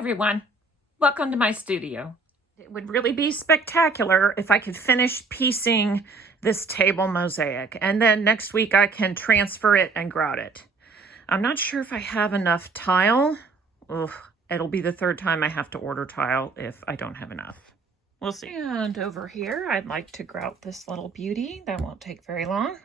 everyone, welcome to my studio. It would really be spectacular if I could finish piecing this table mosaic, and then next week I can transfer it and grout it. I'm not sure if I have enough tile. Ugh, it'll be the third time I have to order tile if I don't have enough. We'll see. And over here, I'd like to grout this little beauty. That won't take very long.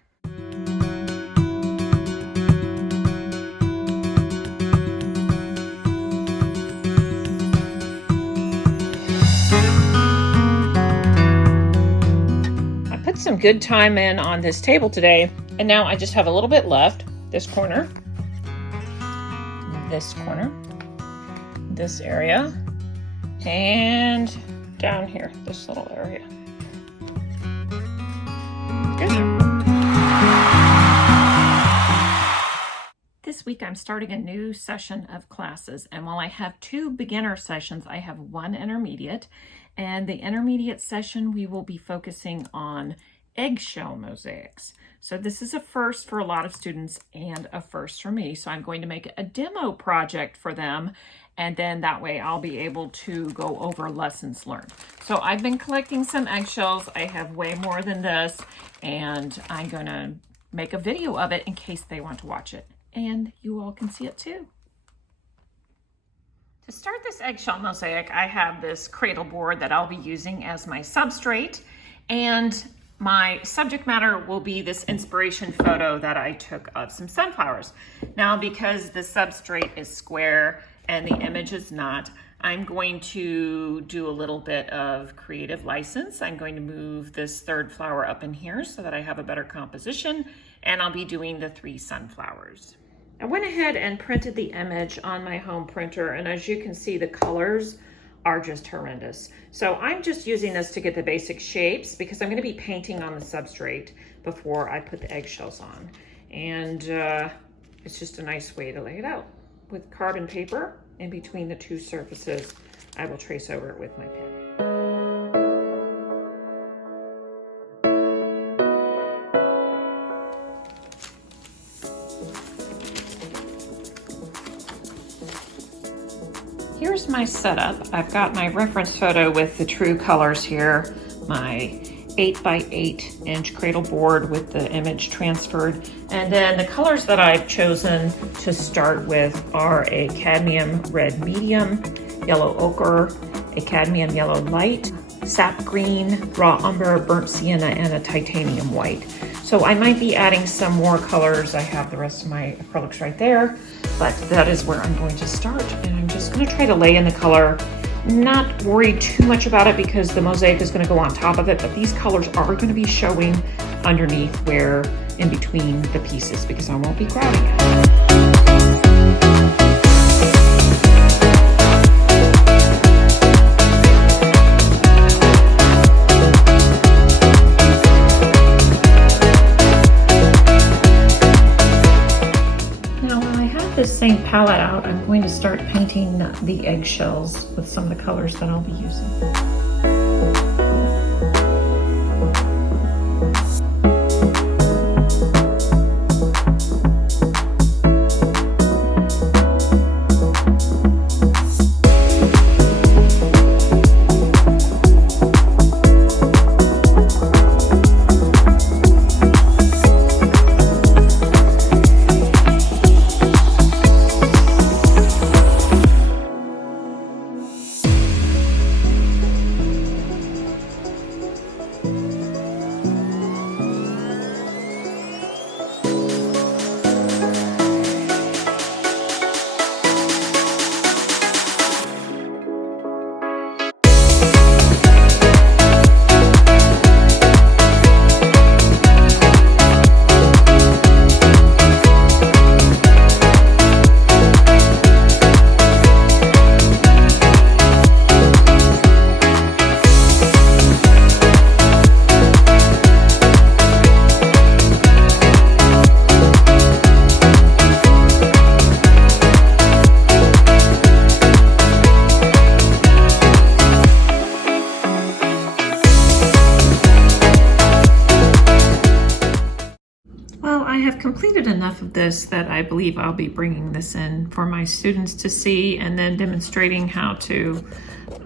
Some good time in on this table today, and now I just have a little bit left. This corner, this area, and down here, this little area. This week I'm starting a new session of classes, and while I have 2 beginner sessions, I have 1 intermediate. And the intermediate session, we will be focusing on eggshell mosaics. So this is a first for a lot of students and a first for me. So I'm going to make a demo project for them, and then that way I'll be able to go over lessons learned. So I've been collecting some eggshells. I have way more than this, and I'm gonna make a video of it in case they want to watch it. And you all can see it too. To start this eggshell mosaic, I have this cradle board that I'll be using as my substrate, and my subject matter will be this inspiration photo that I took of some sunflowers. Now, because the substrate is square and the image is not, I'm going to do a little bit of creative license. I'm going to move this 3rd flower up in here so that I have a better composition, and I'll be doing the 3 sunflowers. I went ahead and printed the image on my home printer, and as you can see, the colors are just horrendous. So I'm just using this to get the basic shapes because I'm going to be painting on the substrate before I put the eggshells on. And it's just a nice way to lay it out. With carbon paper in between the 2 surfaces, I will trace over it with my pen. Here's my setup. I've got my reference photo with the true colors here, my 8x8 inch cradle board with the image transferred, and then the colors that I've chosen to start with are a cadmium red medium, yellow ochre, a cadmium yellow light, sap green, raw umber, burnt sienna, and a titanium white. So I might be adding some more colors. I have the rest of my acrylics right there, but that is where I'm going to start. And I'm just going to try to lay in the color, not worry too much about it because the mosaic is going to go on top of it, but these colors are going to be showing underneath where in between the pieces because I won't be grouting it. This same palette out, I'm going to start painting the eggshells with some of the colors that I'll be using. enough of this that I believe I'll be bringing this in for my students to see, and then demonstrating how to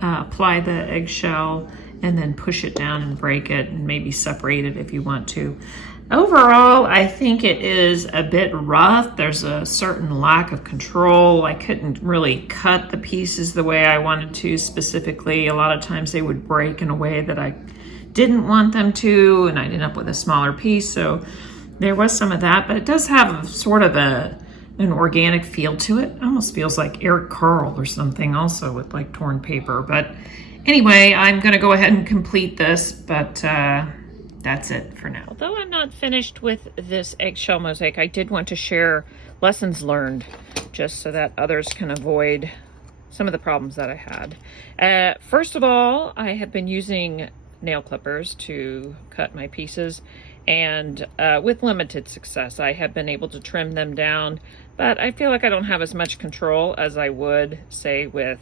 apply the eggshell and then push it down and break it, and maybe separate it if you want to. Overall, I think it is a bit rough. There's a certain lack of control. I couldn't really cut the pieces the way I wanted to specifically. A lot of times they would break in a way that I didn't want them to, and I'd end up with a smaller piece. So there was some of that, but it does have sort of an organic feel to it. It almost feels like Eric Carle or something, also with like torn paper. But anyway, I'm gonna go ahead and complete this, but that's it for now. Although I'm not finished with this eggshell mosaic, I did want to share lessons learned, just so that others can avoid some of the problems that I had. First of all, I have been using nail clippers to cut my pieces, and with limited success. I have been able to trim them down, but I feel like I don't have as much control as I would, say, with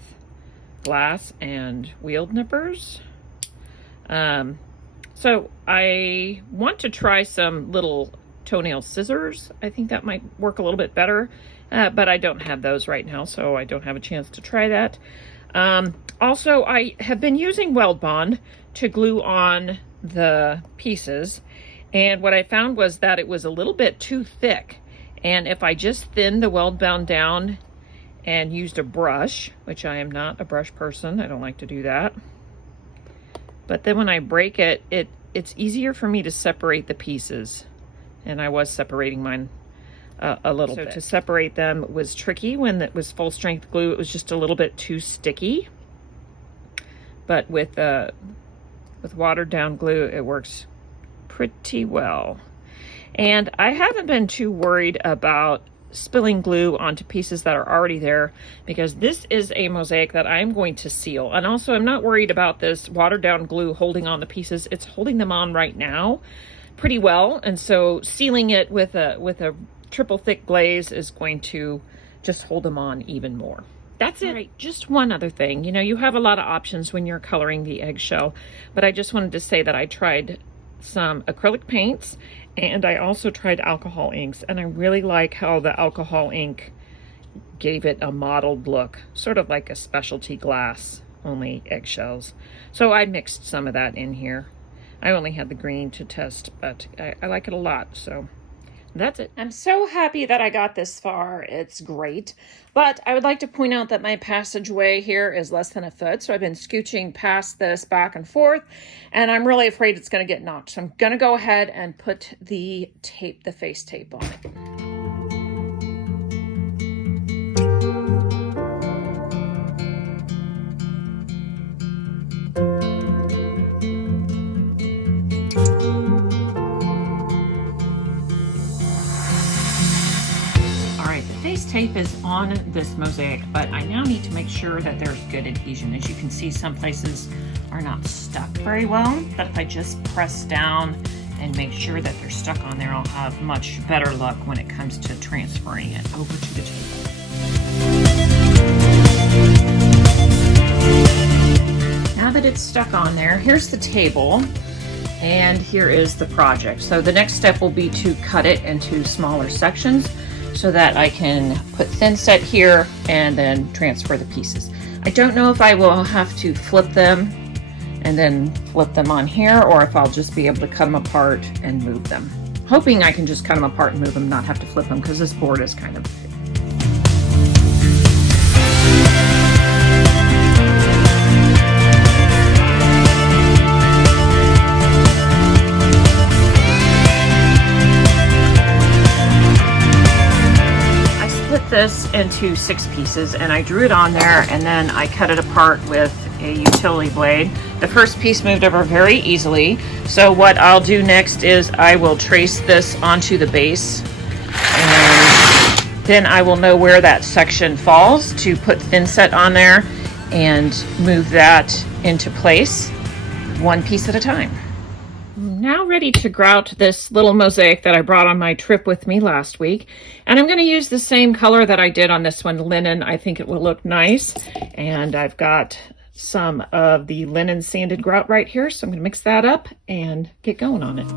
glass and wheeled nippers. So I want to try some little toenail scissors. I think that might work a little bit better, but I don't have those right now, so I don't have a chance to try that. Also, I have been using Weld Bond to glue on the pieces, and what I found was that it was a little bit too thick, and if I just thinned the Weld Bond down and used a brush, which I am not a brush person, I don't like to do that, but then when I break it, it's easier for me to separate the pieces, and I was separating mine a little bit. To separate them was tricky when it was full strength glue. It was just a little bit too sticky, but with watered down glue, it works pretty well. And I haven't been too worried about spilling glue onto pieces that are already there, because this is a mosaic that I'm going to seal. And also, I'm not worried about this watered down glue holding on the pieces. It's holding them on right now pretty well, and so sealing it with a triple thick glaze is going to just hold them on even more. That's it. Right. Just one other thing. You know, you have a lot of options when you're coloring the eggshell, but I just wanted to say that I tried some acrylic paints, and I also tried alcohol inks, and I really like how the alcohol ink gave it a mottled look, sort of like a specialty glass, only eggshells. So I mixed some of that in here. I only had the green to test, but I like it a lot, so that's it. I'm so happy that I got this far. It's great. But I would like to point out that my passageway here is less than a foot. So I've been scooching past this back and forth, and I'm really afraid it's going to get knocked. So I'm going to go ahead and put the tape, the face tape on it. Tape is on this mosaic, but I now need to make sure that there's good adhesion. As you can see, some places are not stuck very well, but if I just press down and make sure that they're stuck on there, I'll have much better luck when it comes to transferring it over to the table. Now that it's stuck on there, here's the table, and here is the project. So the next step will be to cut it into smaller sections, so that I can put thin set here and then transfer the pieces. I don't know if I will have to flip them and then flip them on here, or if I'll just be able to cut them apart and move them. Hoping I can just cut them apart and move them, not have to flip them, because this board is kind of big. This into 6 pieces, and I drew it on there, and then I cut it apart with a utility blade. The first piece moved over very easily, so what I'll do next is I will trace this onto the base, and then I will know where that section falls to put thin set on there and move that into place one piece at a time. I'm now ready to grout this little mosaic that I brought on my trip with me last week. And I'm going to use the same color that I did on this one, linen. I think it will look nice. And I've got some of the linen sanded grout right here. So I'm going to mix that up and get going on it.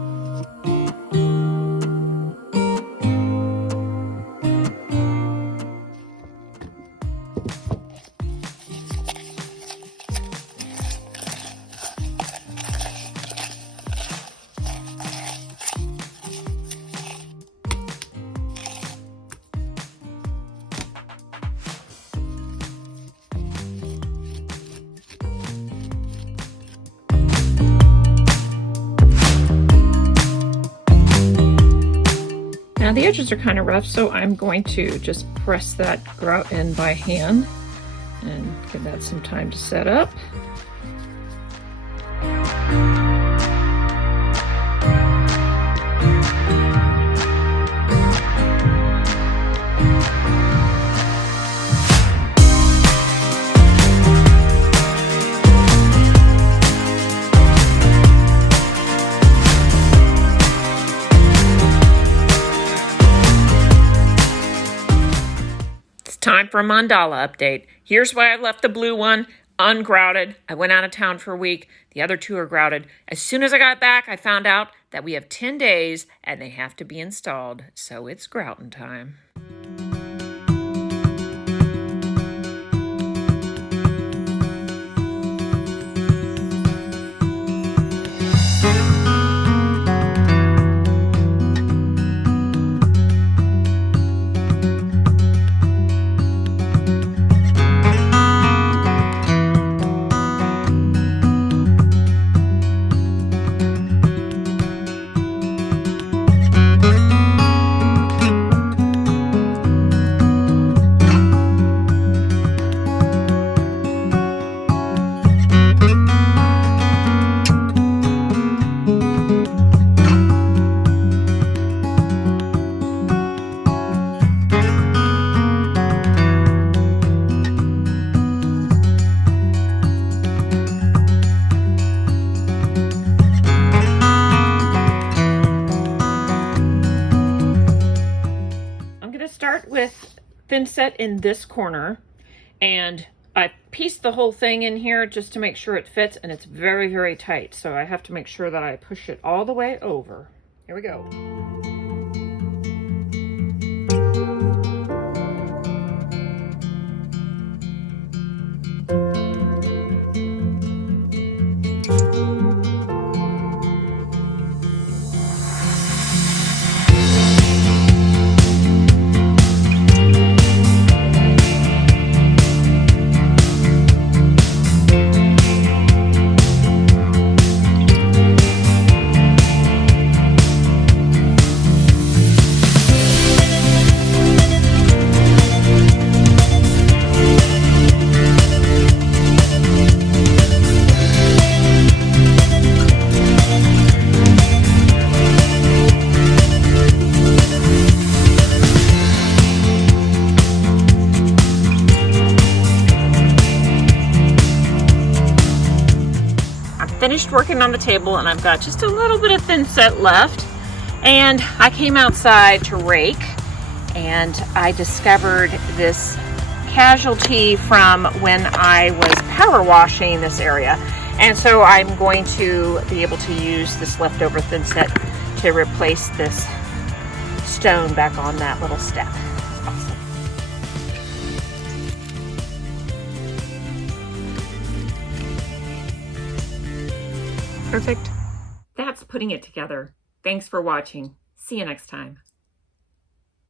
the edges are kind of rough, so I'm going to just press that grout in by hand and give that some time to set up. Time for a mandala update. Here's why I left the blue one ungrouted. I went out of town for a week. The other two are grouted. As soon as I got back, I found out that we have 10 days and they have to be installed. So it's grouting time. Start with thin set in this corner, and I pieced the whole thing in here just to make sure it fits, and it's very, very tight. So I have to make sure that I push it all the way over. Here we go. Finished working on the table, and I've got just a little bit of thin set left, and I came outside to rake and I discovered this casualty from when I was power washing this area, and so I'm going to be able to use this leftover thin set to replace this stone back on that little step. It's awesome. Perfect. That's putting it together. Thanks for watching. See you next time.